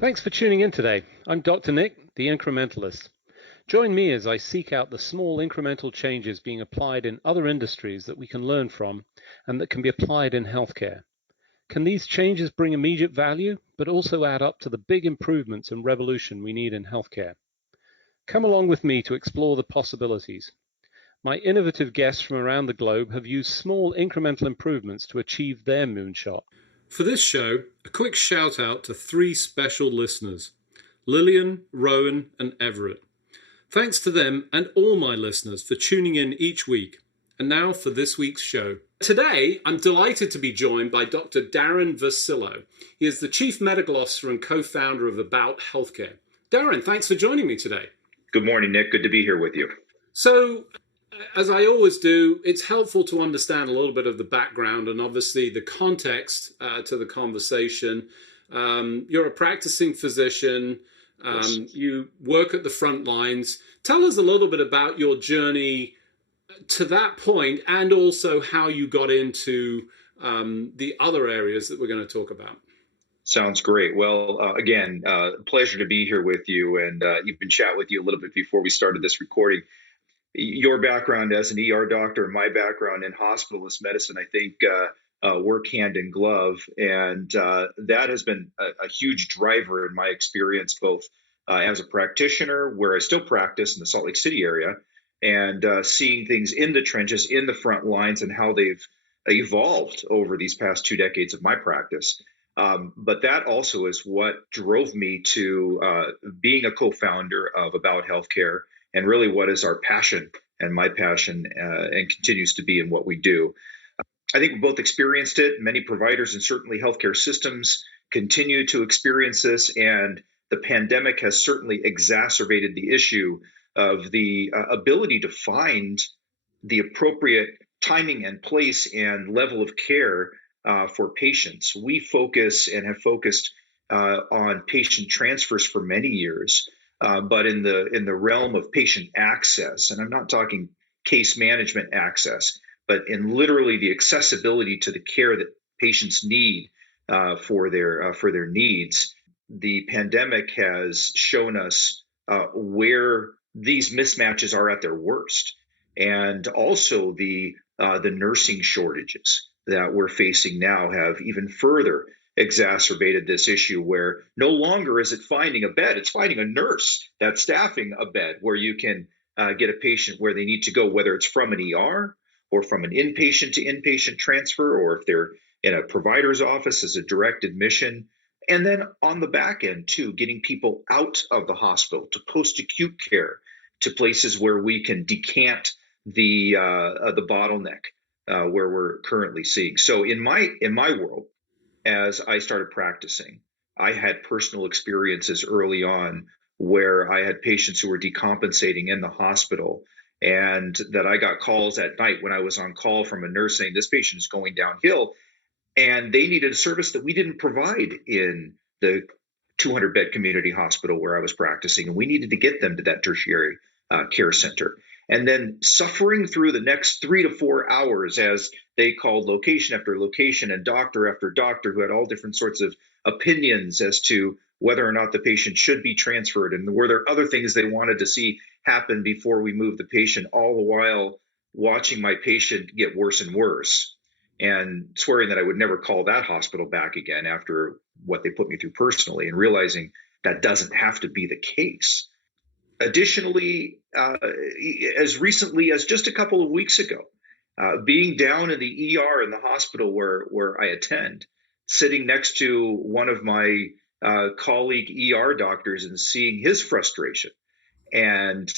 Thanks for tuning in today. I'm Dr. Nick, the Incrementalist. Join me as I seek out the small incremental changes being applied in other industries that we can learn from and that can be applied in healthcare. Can these changes bring immediate value, but also add up to the big improvements and revolution we need in healthcare? Come along with me to explore the possibilities. My innovative guests from around the globe have used small incremental improvements to achieve their moonshot. For this show, a quick shout out to three special listeners, Lillian, Rowan, and Everett. Thanks to them and all my listeners for tuning in each week. And now for this week's show. Today, I'm delighted to be joined by Dr. Darin Vercillo. He is the Chief Medical Officer and co-founder of About Healthcare. Darin, thanks for joining me today. Good morning, Nick. Good to be here with you. So, as I always do, it's helpful to understand a little bit of the background and obviously the context to the conversation. You're a practicing physician. Yes. You work at the front lines. Tell us a little bit about your journey to that point and also how you got into the other areas that we're going to talk about. Sounds great. Well, again, pleasure to be here with you, and even chat with you a little bit before we started this recording. Your background as an ER doctor and my background in hospitalist medicine, I think, work hand in glove. And that has been a huge driver in my experience, both as a practitioner, where I still practice in the Salt Lake City area, and seeing things in the trenches, in the front lines, and how they've evolved over these past 2 decades of my practice. But that also is what drove me to being a co-founder of About Healthcare, and really what is our passion and my passion and continues to be in what we do. I think we both experienced it. Many providers and certainly healthcare systems continue to experience this, and the pandemic has certainly exacerbated the issue of the ability to find the appropriate timing and place and level of care for patients. We focus and have focused on patient transfers for many years. But in the realm of patient access, and I'm not talking case management access, but in literally the accessibility to the care that patients need for their needs, the pandemic has shown us where these mismatches are at their worst, and also the nursing shortages that we're facing now have even further exacerbated this issue, where no longer is it finding a bed, it's finding a nurse that's staffing a bed where you can get a patient where they need to go, whether it's from an ER or from an inpatient to inpatient transfer, or if they're in a provider's office as a direct admission. And then on the back end too, getting people out of the hospital to post-acute care, to places where we can decant the bottleneck where we're currently seeing. So in my world, as I started practicing, I had personal experiences early on where I had patients who were decompensating in the hospital, and that I got calls at night when I was on call from a nurse saying, this patient is going downhill, and they needed a service that we didn't provide in the 200-bed community hospital where I was practicing, and we needed to get them to that tertiary care center. And then suffering through the next 3 to 4 hours as they called location after location and doctor after doctor who had all different sorts of opinions as to whether or not the patient should be transferred, and were there other things they wanted to see happen before we moved the patient, all the while watching my patient get worse and worse, and swearing that I would never call that hospital back again after what they put me through personally, and realizing that doesn't have to be the case. Additionally, as recently as just a couple of weeks ago, being down in the ER in the hospital where I attend, sitting next to one of my colleague ER doctors and seeing his frustration, and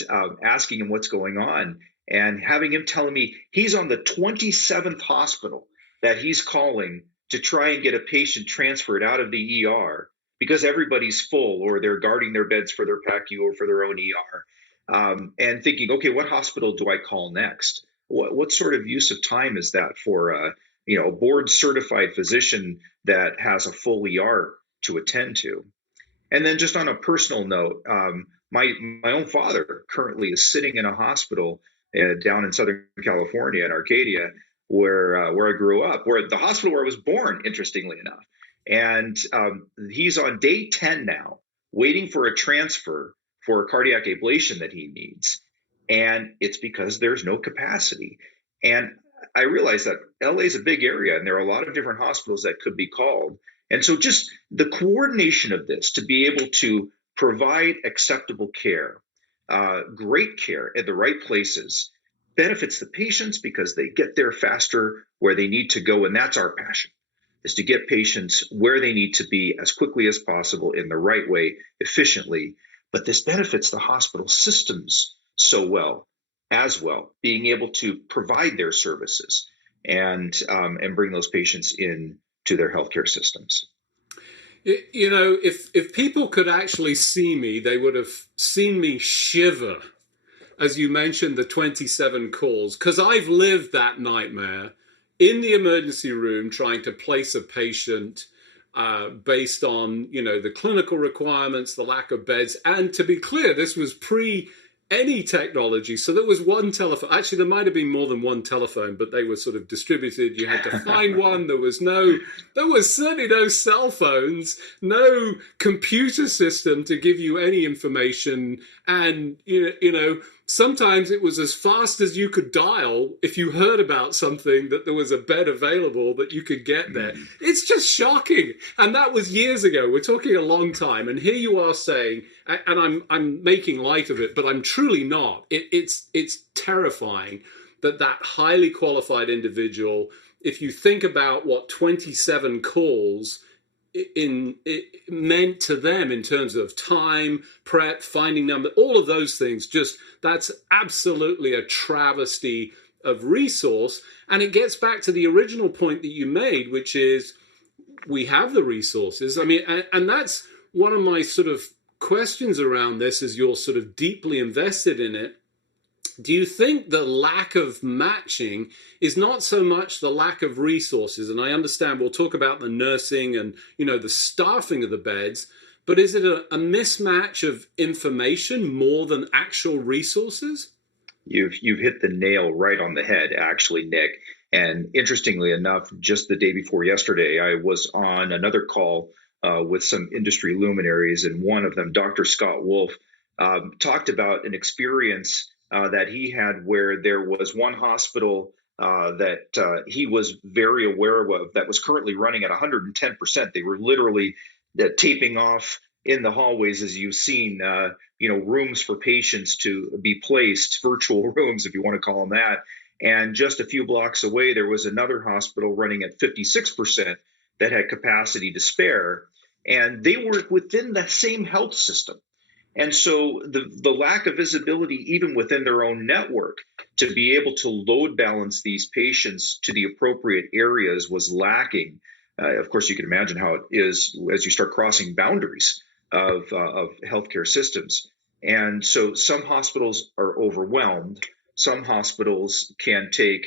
asking him what's going on, and having him telling me he's on the 27th hospital that he's calling to try and get a patient transferred out of the ER because everybody's full, or they're guarding their beds for their PACU or for their own ER, and thinking, okay, what hospital do I call next? What sort of use of time is that for a board certified physician that has a full ER to attend to? And then just on a personal note, my own father currently is sitting in a hospital down in Southern California in Arcadia, where I grew up, where the hospital where I was born, interestingly enough. And he's on day 10 now, waiting for a transfer for a cardiac ablation that he needs. And it's because there's no capacity. And I realize that LA is a big area and there are a lot of different hospitals that could be called. And so just the coordination of this to be able to provide acceptable care, great care at the right places, benefits the patients because they get there faster where they need to go. And that's our passion, is to get patients where they need to be as quickly as possible in the right way, efficiently. But this benefits the hospital systems so well, as well, being able to provide their services and bring those patients in to their healthcare systems. You know, if people could actually see me, they would have seen me shiver as you mentioned the 27 calls, because I've lived that nightmare in the emergency room trying to place a patient based on, you know, the clinical requirements, the lack of beds. And to be clear, this was pre any technology. So there was one telephone. Actually, there might have been more than one telephone, but they were sort of distributed. You had to find one. There was certainly no cell phones, no computer system to give you any information. And, you know, sometimes it was as fast as you could dial if you heard about something that there was a bed available that you could get there. It's just shocking. And that was years ago. We're talking a long time. And here you are saying, and I'm making light of it, but I'm truly not. It's terrifying that highly qualified individual, if you think about what 27 calls it meant to them in terms of time, prep, finding number, all of those things, just that's absolutely a travesty of resource. And it gets back to the original point that you made, which is we have the resources. I mean, and that's one of my sort of questions around this as you're sort of deeply invested in it. Do you think the lack of matching is not so much the lack of resources? And I understand we'll talk about the nursing and, you know, the staffing of the beds, but is it a mismatch of information more than actual resources? You've hit the nail right on the head, actually, Nick. And interestingly enough, just the day before yesterday, I was on another call with some industry luminaries, and one of them, Dr. Scott Wolf, talked about an experience that he had where there was one hospital that he was very aware of that was currently running at 110%. They were literally taping off in the hallways, as you've seen, rooms for patients to be placed, virtual rooms, if you want to call them that. And just a few blocks away, there was another hospital running at 56% that had capacity to spare. And they were within the same health system. And so the lack of visibility, even within their own network, to be able to load balance these patients to the appropriate areas was lacking. Of course, you can imagine how it is as you start crossing boundaries of healthcare systems. And so some hospitals are overwhelmed. Some hospitals can take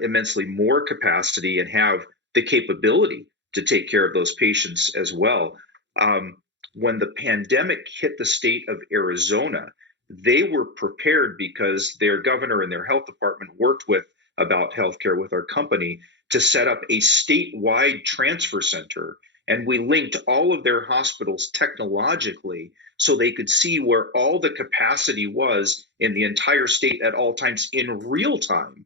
immensely more capacity and have the capability to take care of those patients as well. When the pandemic hit the state of Arizona, they were prepared because their governor and their health department worked about healthcare with our company to set up a statewide transfer center. And we linked all of their hospitals technologically so they could see where all the capacity was in the entire state at all times in real time,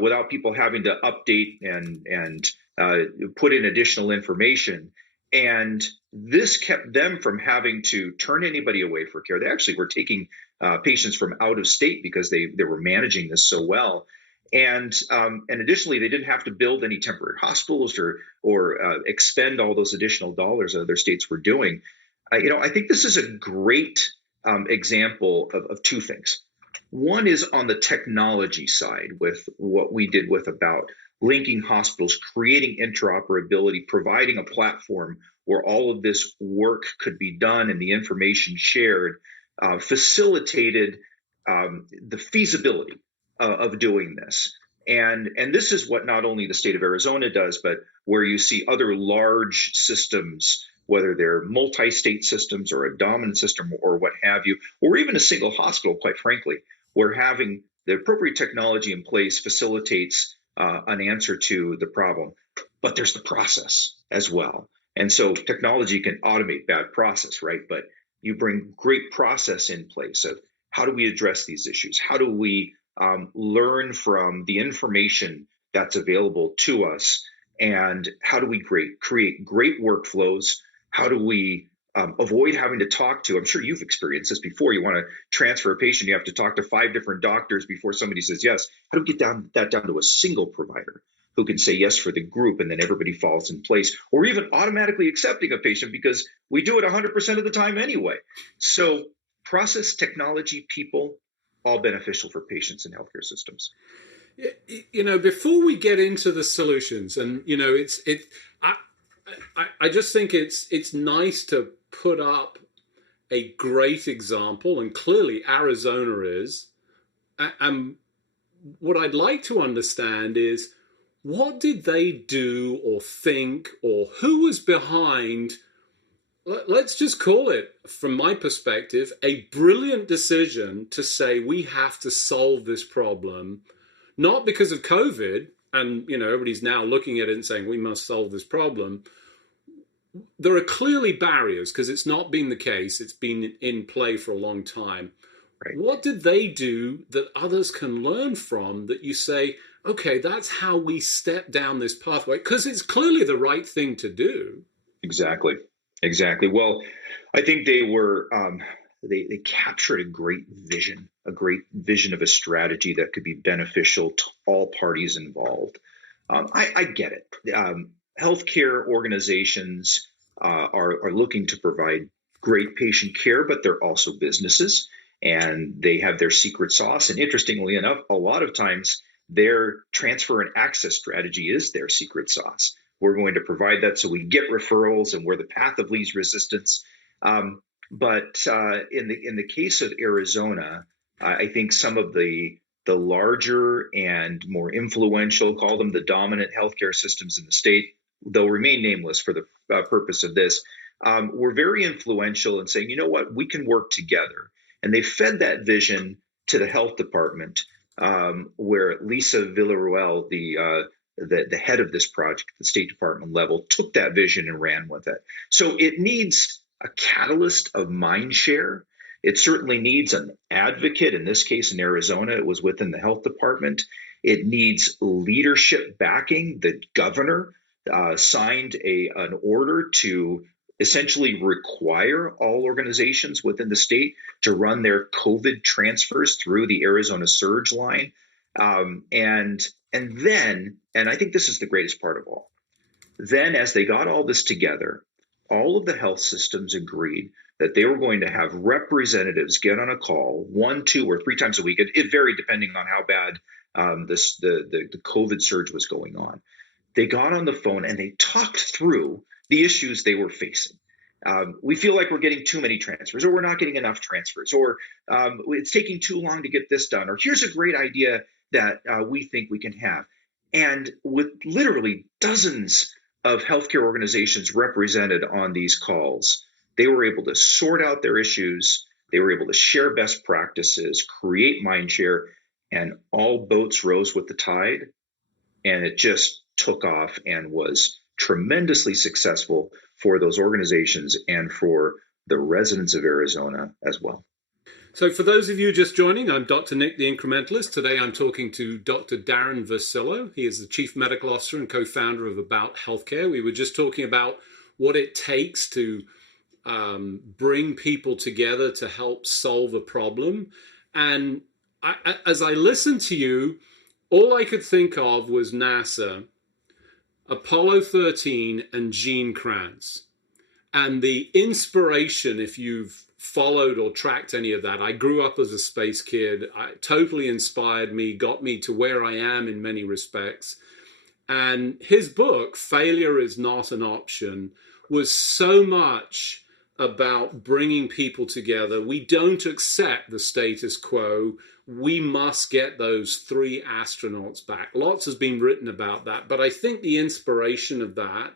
without people having to update and put in additional information. And this kept them from having to turn anybody away for care. They actually were taking patients from out of state because they were managing this so well. And additionally, they didn't have to build any temporary hospitals or expend all those additional dollars that other states were doing. I think this is a great example of two things. One is on the technology side with what we did with about linking hospitals, creating interoperability, providing a platform where all of this work could be done and the information shared, facilitated the feasibility of doing this. And this is what not only the state of Arizona does, but where you see other large systems, whether they're multi-state systems or a dominant system or what have you, or even a single hospital, quite frankly, where having the appropriate technology in place facilitates an answer to the problem. But there's the process as well. And so technology can automate bad process, right? But you bring great process in place of how do we address these issues? How do we learn from the information that's available to us? And how do we create great workflows? How do we avoid having to talk to, I'm sure you've experienced this before, you want to transfer a patient, you have to talk to 5 different doctors before somebody says yes. How do we get that down to a single provider who can say yes for the group, and then everybody falls in place, or even automatically accepting a patient because we do it 100% of the time anyway. So process, technology, people, all beneficial for patients and healthcare systems. Before we get into the solutions, and I just think it's nice to put up a great example, and clearly Arizona is. And what I'd like to understand is, what did they do or think, or who was behind, let's just call it, from my perspective, a brilliant decision to say we have to solve this problem, not because of COVID, and everybody's now looking at it and saying we must solve this problem. There are clearly barriers because it's not been the case. It's been in play for a long time. Right. What did they do that others can learn from, that you say, okay, that's how we step down this pathway? Because it's clearly the right thing to do. Exactly. Well, I think they were, they captured a great vision of a strategy that could be beneficial to all parties involved. I get it. Healthcare organizations are looking to provide great patient care, but they're also businesses, and they have their secret sauce. And interestingly enough, a lot of times their transfer and access strategy is their secret sauce. We're going to provide that so we get referrals, and we're the path of least resistance. But in the case of Arizona, I think some of the larger and more influential, call them the dominant healthcare systems in the state, they'll remain nameless for the purpose of this, were very influential in saying, you know what, we can work together. And they fed that vision to the health department, where Lisa Villaruel, the head of this project at the State Department level, took that vision and ran with it. So it needs a catalyst of mind share. It certainly needs an advocate. In this case, in Arizona, it was within the health department. It needs leadership backing. The governor signed an order to essentially require all organizations within the state to run their COVID transfers through the Arizona Surge line. And then, and I think this is the greatest part of all, then as they got all this together, all of the health systems agreed that they were going to have representatives get on a call 1, 2, or 3 times a week. It varied depending on how bad the COVID surge was going on. They got on the phone and they talked through the issues they were facing. We feel like we're getting too many transfers, or we're not getting enough transfers, or it's taking too long to get this done, or here's a great idea that we think we can have. And with literally dozens of healthcare organizations represented on these calls, they were able to sort out their issues. They were able to share best practices, create mind share, and all boats rose with the tide. And it just took off and was tremendously successful for those organizations and for the residents of Arizona as well. So for those of you just joining, I'm Dr. Nick, the Incrementalist. Today I'm talking to Dr. Darin Vercillo. He is the Chief Medical Officer and co-founder of About Healthcare. We were just talking about what it takes to bring people together to help solve a problem. And as I listened to you, all I could think of was NASA, Apollo 13, and Gene Kranz. And the inspiration, if you've followed or tracked any of that, I grew up as a space kid. It totally inspired me, got me to where I am in many respects. And his book, Failure is Not an Option, was so much about bringing people together. We don't accept the status quo. We must get those 3 astronauts back. Lots has been written about that, but I think the inspiration of that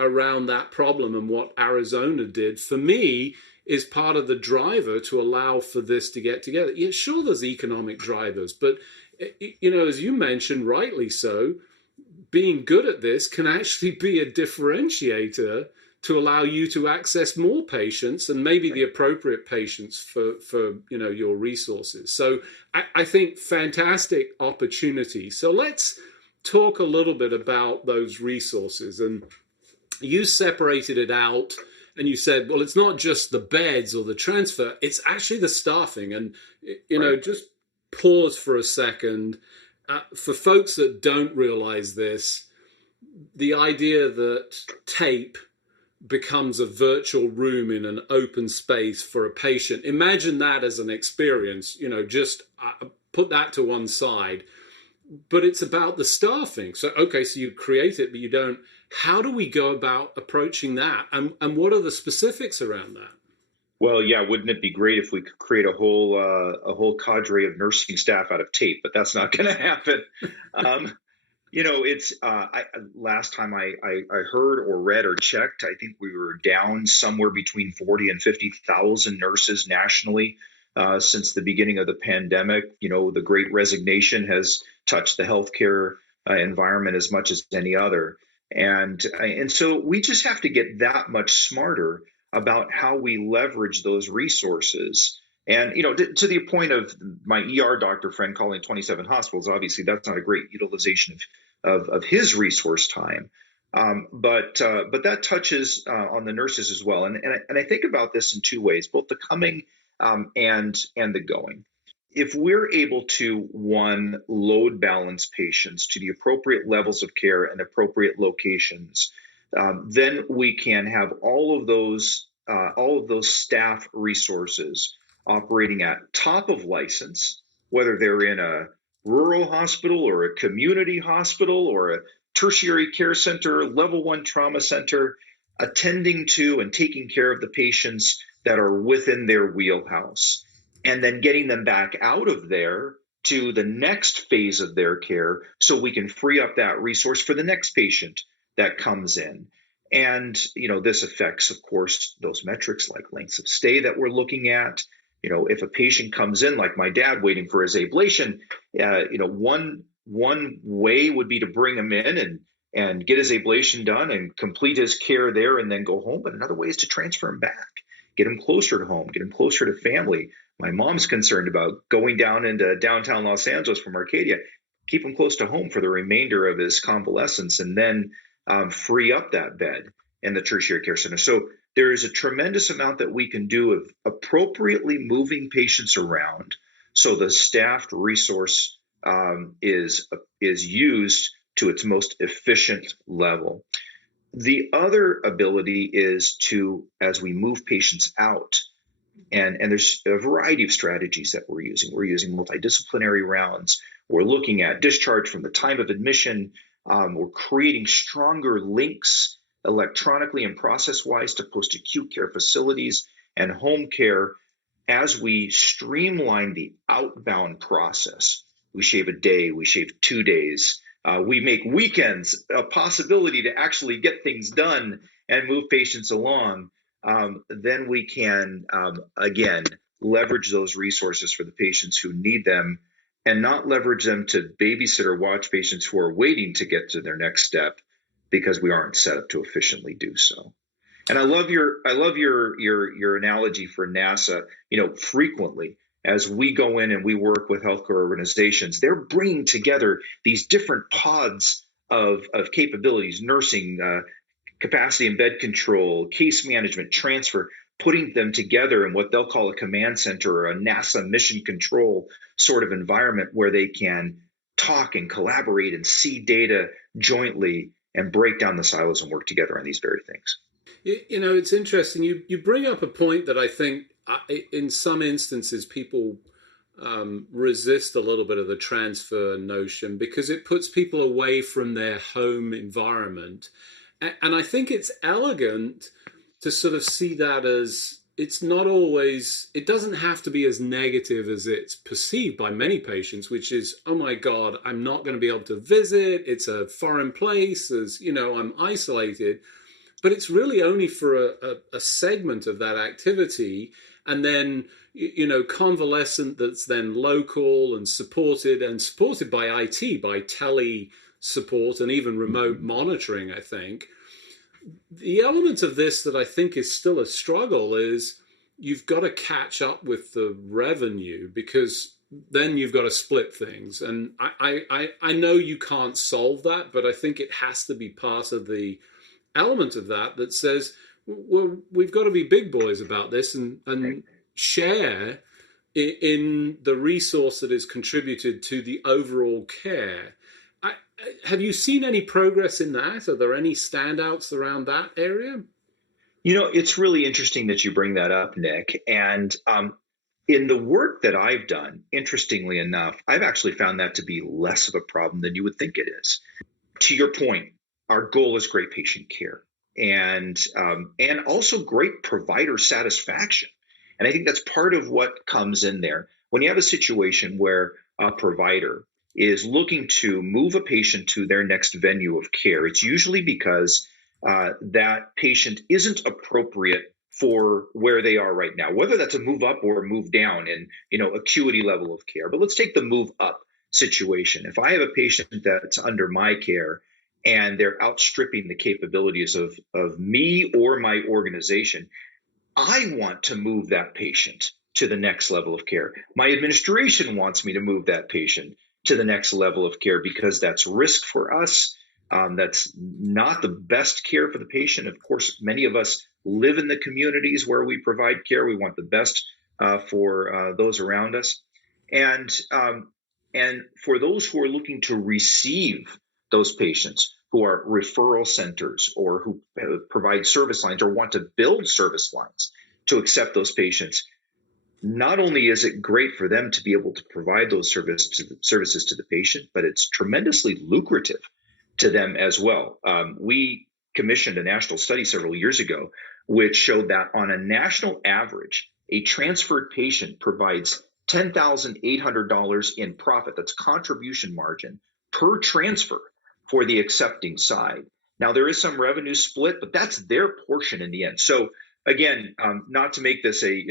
around that problem and what Arizona did, for me, is part of the driver to allow for this to get together. Yeah, sure, there's economic drivers, but as you mentioned, rightly so, being good at this can actually be a differentiator to allow you to access more patients and maybe the appropriate patients for your resources. So I think fantastic opportunity. So let's talk a little bit about those resources. And you separated it out and you said, well, it's not just the beds or the transfer, it's actually the staffing. And, just pause for a second. For folks that don't realize this, the idea that tape becomes a virtual room in an open space for a patient. Imagine that as an experience, just put that to one side. But it's about the staffing. So, okay, so you create it, but you don't. How do we go about approaching that? And what are the specifics around that? Well, yeah, wouldn't it be great if we could create a whole cadre of nursing staff out of tape? But that's not going to happen. It's last time I heard or read or checked, I think we were down somewhere between 40 and 50,000 nurses nationally since the beginning of the pandemic. The Great Resignation has touched the healthcare environment as much as any other, and so we just have to get that much smarter about how we leverage those resources. And, to the point of my ER doctor friend calling 27 hospitals, obviously that's not a great utilization of his resource time. But that touches on the nurses as well. And I think about this in two ways, both the coming and the going. If we're able to, one, load balance patients to the appropriate levels of care and appropriate locations, then we can have all of those staff resources operating at top of license, whether they're in a rural hospital or a community hospital or a tertiary care center, level 1 trauma center, attending to and taking care of the patients that are within their wheelhouse, and then getting them back out of there to the next phase of their care so we can free up that resource for the next patient that comes in. And, this affects, of course, those metrics like lengths of stay that we're looking at. If a patient comes in, like my dad waiting for his ablation, one way would be to bring him in and get his ablation done and complete his care there and then go home. But another way is to transfer him back, get him closer to home, get him closer to family. My mom's concerned about going down into downtown Los Angeles from Arcadia, keep him close to home for the remainder of his convalescence, and then free up that bed in the tertiary care center. So there is a tremendous amount that we can do of appropriately moving patients around so the staffed resource is used to its most efficient level. The other ability is to, as we move patients out, and there's a variety of strategies that we're using. We're using multidisciplinary rounds. We're looking at discharge from the time of admission. We're creating stronger links electronically and process-wise to post-acute care facilities and home care as we streamline the outbound process. We shave a day, we shave 2 days. We make weekends a possibility to actually get things done and move patients along. Then we can, again, leverage those resources for the patients who need them and not leverage them to babysit or watch patients who are waiting to get to their next step because we aren't set up to efficiently do so. And I love your analogy for NASA. Frequently as we go in and we work with healthcare organizations, they're bringing together these different pods of capabilities, nursing, capacity and bed control, case management, transfer, putting them together in what they'll call a command center or a NASA mission control sort of environment where they can talk and collaborate and see data jointly and break down the silos and work together on these very things. It's interesting. You bring up a point that I think in some instances people resist a little bit of the transfer notion because it puts people away from their home environment. And I think it's elegant to sort of see that as it's not always, it doesn't have to be as negative as it's perceived by many patients, which is, oh my God, I'm not going to be able to visit. It's a foreign place, I'm isolated. But it's really only for a segment of that activity. And then, convalescent that's then local and supported by IT, by tele support and even remote monitoring, I think. the element of this that I think is still a struggle is you've got to catch up with the revenue, because then you've got to split things. And I know you can't solve that, but I think it has to be part of the element of that that says, well, we've got to be big boys about this and share in the resource that is contributed to the overall care. Have you seen any progress in that? Are there any standouts around that area? It's really interesting that you bring that up, Nick. And in the work that I've done, interestingly enough, I've actually found that to be less of a problem than you would think it is. To your point, our goal is great patient care and also great provider satisfaction. And I think that's part of what comes in there. When you have a situation where a provider is looking to move a patient to their next venue of care, it's usually because that patient isn't appropriate for where they are right now, whether that's a move up or a move down in acuity level of care. But let's take the move up situation. If I have a patient that's under my care and they're outstripping the capabilities of me or my organization, I want to move that patient to the next level of care. My administration wants me to move that patient to the next level of care because that's risk for us. That's not the best care for the patient. Of course, many of us live in the communities where we provide care. We want the best for those around us. And for those who are looking to receive those patients, who are referral centers or who provide service lines or want to build service lines to accept those patients, not only is it great for them to be able to provide those services to the patient, but it's tremendously lucrative to them as well. We commissioned a national study several years ago, which showed that on a national average, a transferred patient provides $10,800 in profit. That's contribution margin per transfer for the accepting side. Now, there is some revenue split, but that's their portion in the end. So again, not to make this a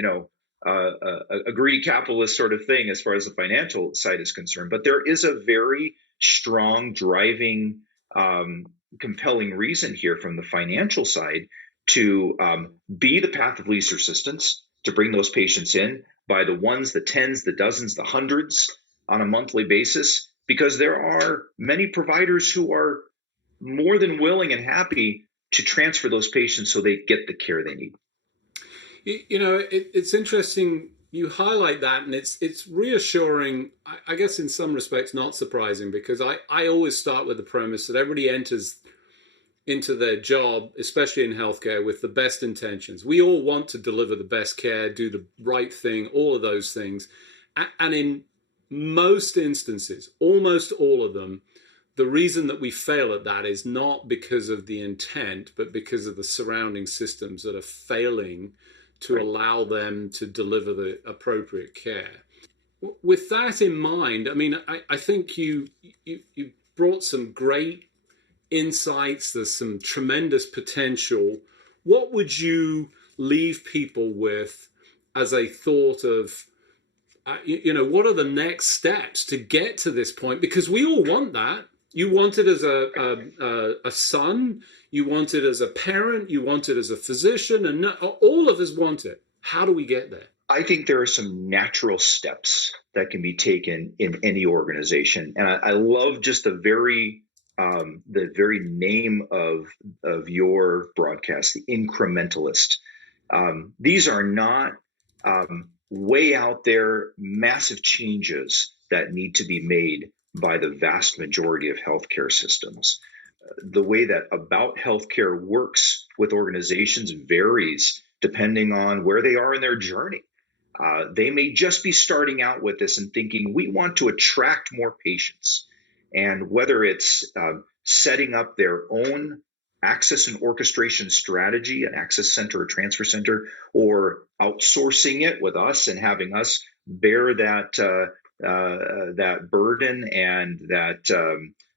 greedy capitalist sort of thing as far as the financial side is concerned, but there is a very strong driving, compelling reason here from the financial side to be the path of least resistance, to bring those patients in by the ones, the tens, the dozens, the hundreds on a monthly basis, because there are many providers who are more than willing and happy to transfer those patients so they get the care they need. It's interesting you highlight that, and it's reassuring, I guess in some respects not surprising, because I always start with the premise that everybody enters into their job, especially in healthcare, with the best intentions. We all want to deliver the best care, do the right thing, all of those things. And in most instances, almost all of them, the reason that we fail at that is not because of the intent, but because of the surrounding systems that are failing to allow them to deliver the appropriate care. With that in mind, I mean, I think you brought some great insights. There's some tremendous potential. What would you leave people with as a thought of, what are the next steps to get to this point? Because we all want that. You want it as a son, you want it as a parent, you want it as a physician, and all of us want it. How do we get there? I think there are some natural steps that can be taken in any organization. And I love just the very name of your broadcast, the Incrementalist. These are not way out there massive changes that need to be made by the vast majority of healthcare systems. The way that About Healthcare works with organizations varies depending on where they are in their journey. They may just be starting out with this and thinking, we want to attract more patients. And whether it's setting up their own access and orchestration strategy, an access center or transfer center, or outsourcing it with us and having us bear that burden and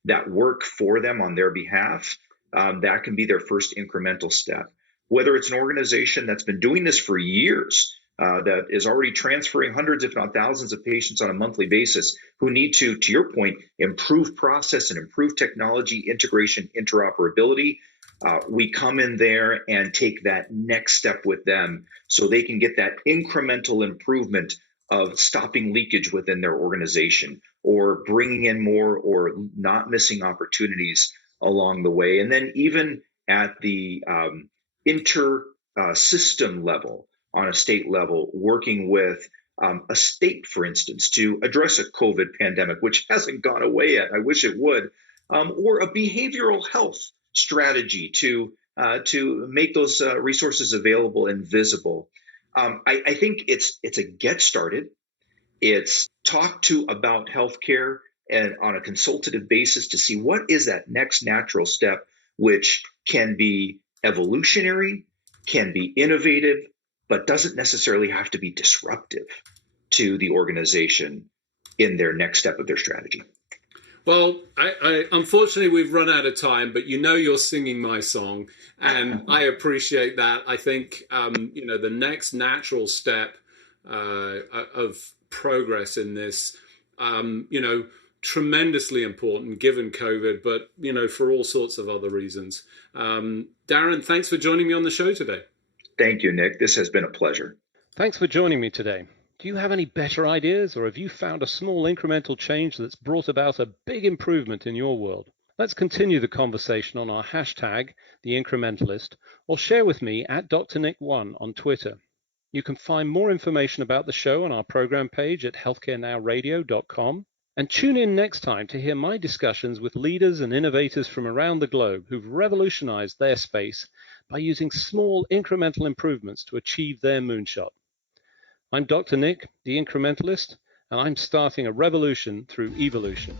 that work for them on their behalf, that can be their first incremental step. Whether it's an organization that's been doing this for years, that is already transferring hundreds, if not thousands of patients on a monthly basis who need to your point, improve process and improve technology, integration, interoperability. we come in there and take that next step with them so they can get that incremental improvement of stopping leakage within their organization or bringing in more or not missing opportunities along the way. And then even at the inter system level, on a state level, working with a state, for instance, to address a COVID pandemic, which hasn't gone away yet. I wish it would, or a behavioral health strategy to make those resources available and visible. I think it's a get started. It's talk to about healthcare and on a consultative basis to see what is that next natural step, which can be evolutionary, can be innovative, but doesn't necessarily have to be disruptive to the organization in their next step of their strategy. Well, I unfortunately, we've run out of time, but you're singing my song, and I appreciate that. I think, the next natural step of progress in this, tremendously important given COVID, but, for all sorts of other reasons. Darin, thanks for joining me on the show today. Thank you, Nick. This has been a pleasure. Thanks for joining me today. Do you have any better ideas, or have you found a small incremental change that's brought about a big improvement in your world? Let's continue the conversation on our hashtag, The Incrementalist, or share with me at DrNick1 on Twitter. You can find more information about the show on our program page at healthcarenowradio.com. And tune in next time to hear my discussions with leaders and innovators from around the globe who've revolutionized their space by using small incremental improvements to achieve their moonshot. I'm Dr. Nick, the Incrementalist, and I'm starting a revolution through evolution.